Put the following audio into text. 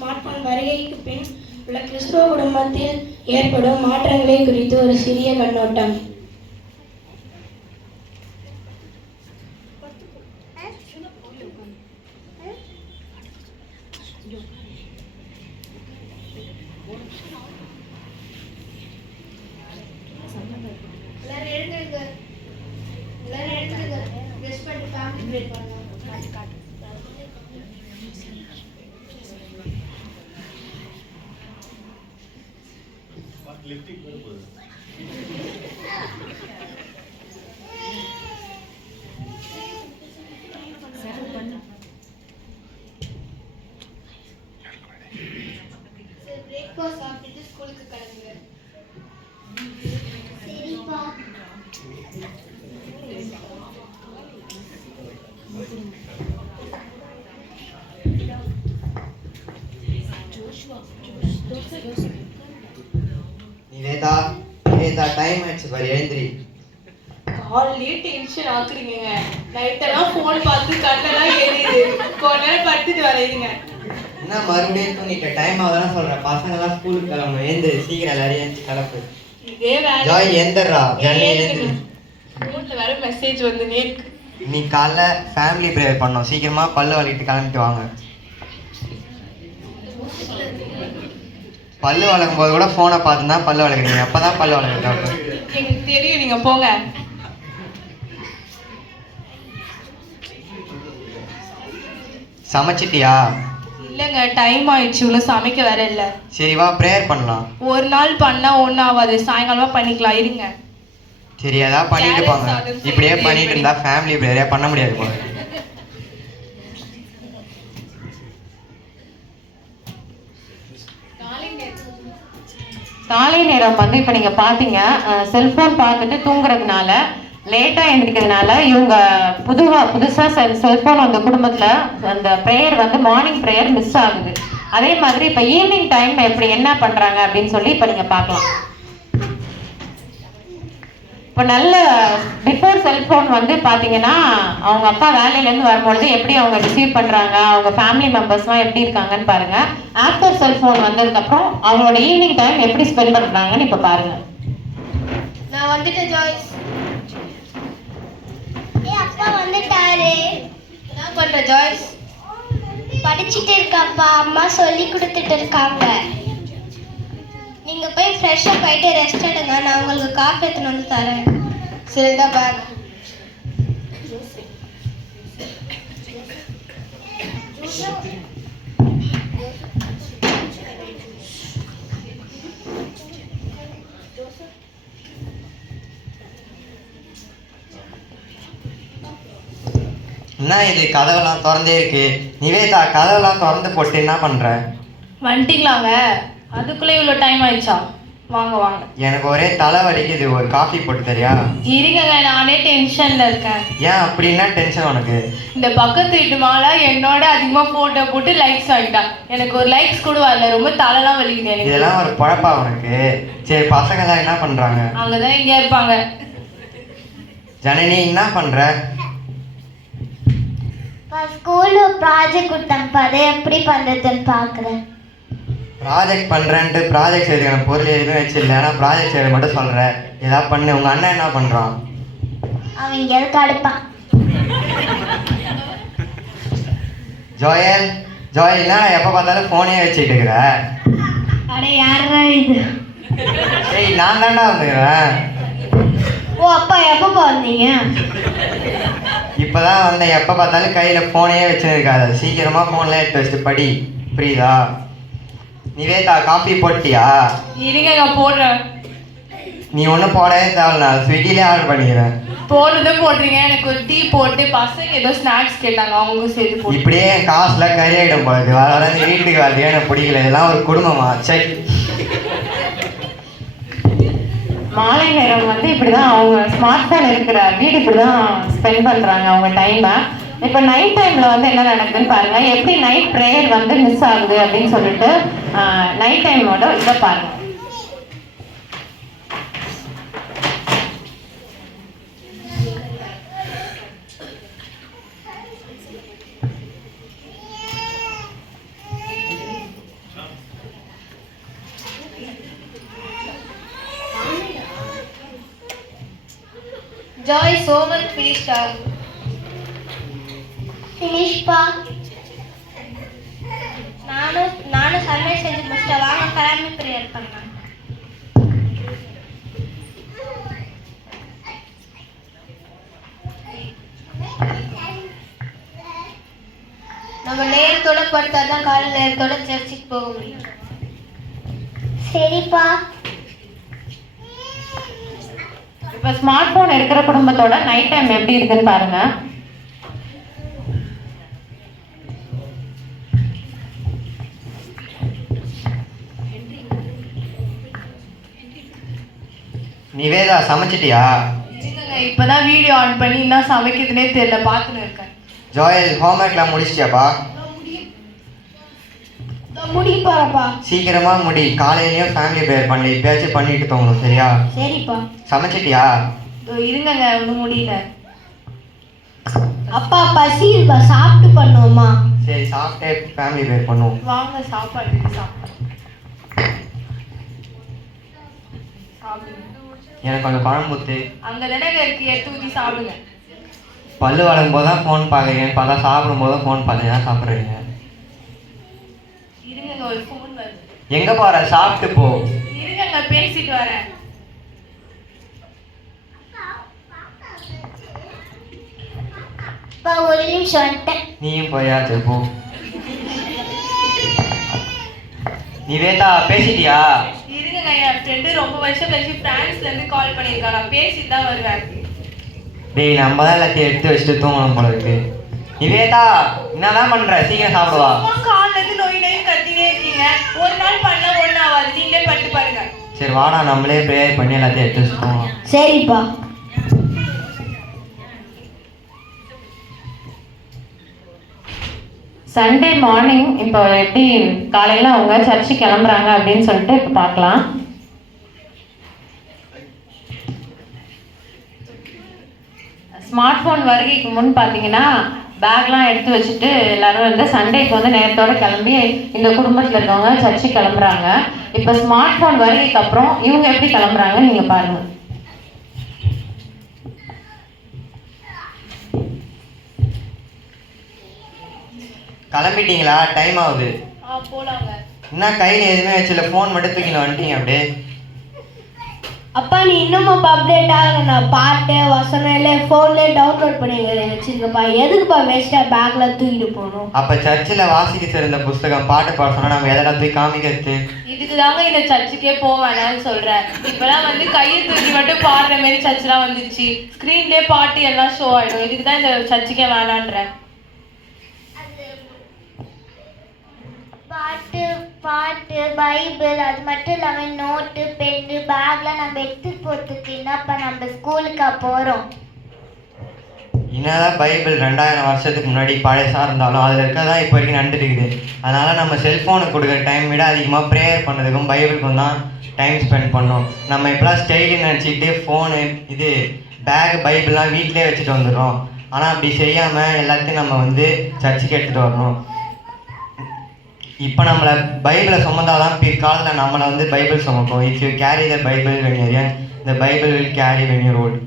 Smart phone வருகைக்கு பின் உள்ள கிறிஸ்துவ குடும்பத்தில் ஏற்படும் மாற்றங்களை குறித்து ஒரு சிறிய கண்ணோட்டம். சாப்பிட்டு ஸ்கூலுக்கு கிளம்புங்க. சரிப்பா. நிவேதா, நிவேதா டைம் ஆயிடுச்சு பாரு, எழுந்திரி. காலையிலே டென்ஷன் ஆக்குறீங்க. நைட்டெல்லாம் ஃபோன் பார்த்து கண்ணெல்லாம் எரியுது. கொஞ்ச நேரம் படுத்துட்டு வரையுங்க. என்ன மறுபடியும் தூங்கிட்ட? டைம் ஆகுதுன்னு சொல்றேன். பசங்க எல்லாம் ஸ்கூலுக்கு கிளம்பணும். எழுந்து சீக்கிரம் எல்லாரையும் எழுந்து கிளப்பு. இதே வேலை. ஜாய் எந்திரா. ஜனனி எழுந்து. ஃபோன்ல வேற மெசேஜ் வந்துனே இருக்கு. நீ காலைல ஃபேமிலி ப்ரேயர் பண்ணோம். சீக்கிரமா பல்லு வலிக்கிட்டு கிளம்பிட்டு வாங்க. பல்லு வளர்க்கும் போது கூட ஃபோனை பார்த்து தான் பல்லு வளர்க்குறீங்க. அப்பதான் பல்லு வளர்க்குறீங்க. எனக்கு தெரியும், நீங்க போங்க. சமைச்சிட்டியா? இல்லைங்க, டைம் ஆயிடுச்சு. இவ்வளோ சமைக்க வேற இல்லை. சரி வா, ப்ரேயர் பண்ணலாம். ஒரு நாள் பண்ணா ஒன்றும் ஆகாது. சாயங்காலமா பண்ணிக்கலாம், இருங்க. சரி, ஏதாவது பண்ணிட்டு போங்க. இப்படியே பண்ணிட்டு இருந்தா ஃபேமிலி ப்ரேயரே பண்ண முடியாது போல. காலை நேரம் வந்து இப்போ நீங்கள் பார்த்தீங்க, செல்ஃபோன் பார்த்துட்டு தூங்குறதுனால லேட்டாக எழுந்திரிக்கிறதுனால இவங்க புதுசாக செல்ஃபோன் அந்த குடும்பத்தில் அந்த ப்ரேயர் வந்து மார்னிங் ப்ரேயர் மிஸ் ஆகுது. அதே மாதிரி இப்போ ஈவினிங் டைம் எப்படி என்ன பண்ணுறாங்க அப்படின்னு சொல்லி இப்போ நீங்கள் பார்க்கலாம். இப்போ நல்ல பிஃபோர் செல்ஃபோன் வந்து பார்த்தீங்கன்னா அவங்க அப்பா வேலையிலேருந்து வரும்பொழுது எப்படி அவங்க ரிசீவ் பண்ணுறாங்க, அவங்க ஃபேமிலி மெம்பர்ஸ்லாம் எப்படி இருக்காங்கன்னு பாருங்கள். ஆஃப்டர் செல்ஃபோன் வந்ததுக்கப்புறம் அவங்களோட ஈவினிங் டைம் எப்படி ஸ்பெண்ட் பண்ணுறாங்கன்னு இப்போ பாருங்கள். நான் வந்துட்டேன் ஜாய்ஸ். அப்பா வந்துட்டாரு. என்ன பண்ற ஜாய்ஸ்? படிச்சுட்டு இருக்காப்பா. அம்மா சொல்லி கொடுத்துட்டு இருக்காங்க. நீங்க போய் ஃப்ரெஷ் அப் ஆயிட்டு ரெஸ்ட் எடுங்க. நான் உங்களுக்கு காஃபி எடுத்துன்னு வந்து தரேன். சரிதா பேக். என்ன இது, கதவெல்லாம் திறந்தே இருக்கு. நிவேதா, கதவெல்லாம் திறந்து போட்டு என்ன பண்ற? வந்துட்டீங்களாங்க? அதுக்குள்ளே இவ்வளோ டைம் ஆயிடுச்சா? வாங்க வாங்க. எனக்கு ஒரே தலை வலிக்குது. ஒரு காஃபி போட்டு தரியா? இருங்க, நானே டென்ஷன்ல இருக்கேன். ஏன் அப்படின்னா டென்ஷன் உனக்கு? இந்த பக்கத்து வீட்டு மாலா என்னோட அதிகமா போட்டோ போட்டு லைக்ஸ் ஆகிட்டா. எனக்கு ஒரு லைக்ஸ் கூட வரல. ரொம்ப தலைலாம் வலிக்குது எனக்கு. இதெல்லாம் ஒரு பழப்பா உனக்கு? சரி, பசங்க எல்லாம் என்ன பண்றாங்க? அங்கதான் இங்கே இருப்பாங்க. ஜனனி, என்ன பண்ற? ஸ்கூல்ல ப்ராஜெக்ட் கொடுத்தாங்கப்பா. அதை எப்படி பண்றதுன்னு பாக்குறேன். ப்ராஜெக்ட் பண்றேன்ட்டு ப்ராஜெக்ட் செய்யறதுக்கான பொருள் எதுவுமே வச்சிடல. ஆனால் ப்ராஜெக்ட் செய்யறது மட்டும் சொல்ற. ஏதாவது பண்ணு. உங்க அண்ணன் என்ன பண்றான்? அவன் எங்கேயாவது கடுப்பான். ஜோயல், ஜோயல்னா எப்போ பார்த்தாலும் ஃபோனே வச்சுட்டு இருக்கிற. அட யாரா இது? ஏய், நான் தாண்டா வந்துக்கிறேன். ஓ அப்பா, எப்பப்பா வந்தீங்க? இப்போதான் வந்தேன். எப்போ பார்த்தாலும் கையில் ஃபோனே வச்சுன்னு இருக்காது. சீக்கிரமாக ஃபோனில் எடுத்து வச்சுட்டு படி, புரியுதா? நிவேதா, காஃபி போட்டியா? இருங்க, போடுறேன். நீ ஒன்றும் போடவே தேவையில்ல, நான் ஸ்விக்கிலே ஆர்டர் பண்ணிக்கிறேன். போடுறதும் போடுறீங்க. எனக்கு ஒரு டீ போட்டு பசங்க ஏதோ ஸ்நாக்ஸ் கேட்டாங்க, அவங்க சேர்த்து போட்டு. இப்படியே என் காசுலாம் கறியாயிடும் போகுது. வர வீட்டுக்கு வரது எனக்கு பிடிக்கல. இதெல்லாம் ஒரு குடும்பமா? சரி. மாலை நேரம் வந்து இப்படிதான் அவங்க ஸ்மார்ட் போன் இருக்கிற வீடு இப்படிதான் ஸ்பெண்ட் பண்றாங்க அவங்க டைமை. இப்போ நைட் டைம்ல வந்து என்ன நடக்குதுன்னு பாருங்க. எப்படி நைட் ப்ரேயர் வந்து மிஸ் ஆகுது அப்படின்னு சொல்லிட்டு நைட் டைமோட இதை பாருங்க. Joyce, homework finished. Finishப்பா. நானும் சமையல் செஞ்சு முடிச்சிட்டேன். வாங்க ஃபேமிலி ப்ரேயர் பண்ணலாம். நம்ம நேரத்தோட படுத்தாதான் காலை நேரத்தோட சர்ச்சுக்கு போக முடியும். சரிப்பா. இப்போ ஸ்மார்ட் போன் இருக்கிற குடும்பத்தோட நைட் டைம் எப்படி இருக்குன்னு பாருங்க. நிவேதா சமைச்சிட்டியா? இல்லைங்க, இப்பதான் வீடியோ ஆன் பண்ணி என்ன சமைக்கிறதுனே தெரியல, பார்த்துன்னு இருக்கேன். ஜோயல் ஹோம்ஒர்க்லாம் முடிச்சிட்டியாப்பா? முடிப்பாப்பா. சீக்கிரமா முடி. காலையிலயும் ஃபேமிலி ப்ரேயர் பண்ணி இப்பயாச்சும் பண்ணிட்டு தோணும், சரியா? சரிப்பா. சமைச்சிட்டியா? இருங்கங்க, ஒன்றும் முடியல. அப்பா பசி இருக்கா, சாப்பிட்டு பண்ணுவோமா? சரி, சாப்பிட்டே ஃபேமிலி ப்ரேயர் பண்ணுவோம். வாங்க சாப்பாடு சாப்பிடுங்க. எனக்கு கொஞ்சம் குழம்பு ஊத்து. அங்கே தானே இருக்கு, எடுத்து ஊற்றி சாப்பிடுங்க. பல்லு வளரும் போது தான் ஃபோன் பார்க்குறீங்க, பார்த்தா சாப்பிடும் போது ஃபோன் பார்த்து தான் சாப்பிட்றீங்க. இருங்கங்க, ஒரு ஃபோன் வருது. எங்கே போகிற? சாப்பிட்டு போ. இருங்கங்க, பேசிட்டு வரேன். அப்பா ஒரு நிமிஷம் வந்துட்டேன். நீயும் போயா? சரி போ. நிவேதா பேசிட்டியா? இருங்கங்க, என் ஃப்ரெண்டு ரொம்ப வருஷம் கழிச்சு பிரான்ஸ்லேருந்து கால் பண்ணியிருக்காங்க. நான் பேசிட்டு தான் வருவேன். டேய், நம்ம தான் எல்லாத்தையும் எடுத்து வச்சுட்டு தூங்கணும் போல இருக்கு. நிவேதா என்னதான் பண்ற? சீக்கிரம் சாப்பிடுவா. காலிலேருந்து நோய் நோய் கத்தினே இருக்கீங்க. ஒரு நாள் பண்ண ஒன்றும் ஆகாது, நீங்களே பட்டு பாருங்க. சரி வாடா, நம்மளே ப்ரேயர் பண்ணி எல்லாத்தையும் எடுத்து வச்சுட்டு தூங்கலாம். சரிப்பா. சண்டே மார்னிங் இப்போ எப்படி காலையில் அவங்க சர்ச்சு கிளம்புறாங்க அப்படின்னு சொல்லிட்டு இப்போ பார்க்கலாம். ஸ்மார்ட் ஃபோன் வருகைக்கு முன் பார்த்தீங்கன்னா பேக்லாம் எடுத்து வச்சுட்டு எல்லாரும் வந்து சண்டேக்கு வந்து நேரத்தோட கிளம்பி இந்த குடும்பத்தில் இருக்கவங்க சர்ச்சு கிளம்புறாங்க. இப்போ ஸ்மார்ட் ஃபோன் வருகைக்கு அப்புறம் இவங்க எப்படி கிளம்புறாங்கன்னு நீங்கள் பாருங்கள். கிளம்பிட்டீங்களா? டைம் ஆகுது. போலாங்க. என்ன கையில் எதுவுமே வச்சுல, ஃபோன் மட்டும் தூக்கின்னு வந்துட்டீங்க அப்படியே. அப்பா நீ இன்னும் அப்டேட் ஆகல. பாட்டு வசனம் எல்லாம் ஃபோன்லேயே டவுன்லோட் பண்ணி வச்சிருக்கப்பா. எதுக்குப்பா வேஸ்ட்டாக பேக்கில் தூக்கிட்டு போகணும்? அப்போ சர்ச்சில் வாசிக்க சிறந்த புஸ்தகம் பாட்டு பாட சொன்னால் நம்ம எதடா போய் காமிக்கிறது? இதுக்கு தாங்க இந்த சர்ச்சுக்கே போவேனான்னு சொல்கிறேன். இப்போலாம் வந்து கையை தூக்கி மட்டும் பாடுற மாரி சர்ச்செலாம் வந்துச்சு. ஸ்க்ரீன்லேயே பாட்டு எல்லாம் ஷோ ஆகிடும். இதுக்கு தான் இந்த சர்ச்சுக்கே வேணான்றேன். பாட்டு பைபிள் அது மட்டும் இல்லாமல் நோட்டு பென்னு பேக்லாம் நம்ம எடுத்து போகிறதுக்கு என்னப்பா நம்ம ஸ்கூலுக்கா போகிறோம்? என்னதான் பைபிள் 2000 வருஷத்துக்கு முன்னாடி பழசாக இருந்தாலும் அதில் இருக்கதான் இப்போ வரைக்கும் நடந்துட்டு இருக்குது. அதனால் நம்ம செல்ஃபோனுக்கு கொடுக்குற டைம் விட அதிகமாக ப்ரேயர் பண்ணுறதுக்கும் பைபிளுக்கும் தான் டைம் ஸ்பெண்ட் பண்ணோம். நம்ம இப்போலாம் ஸ்டைலுன்னு நினச்சிக்கிட்டு ஃபோனு இது பேக் பைபிள்லாம் வீட்டிலே வச்சுட்டு வந்துடுறோம். ஆனால் அப்படி செய்யாமல் எல்லாத்தையும் நம்ம வந்து சர்ச்சுக்கு எடுத்துகிட்டு வரணும். இப்போ நம்மளை பைபிளை சுமந்தாதான் பிற்காலத்தில் நம்மளை வந்து பைபிள் சுமக்கும். If you carry the Bible when you young, the Bible will carry when you volt.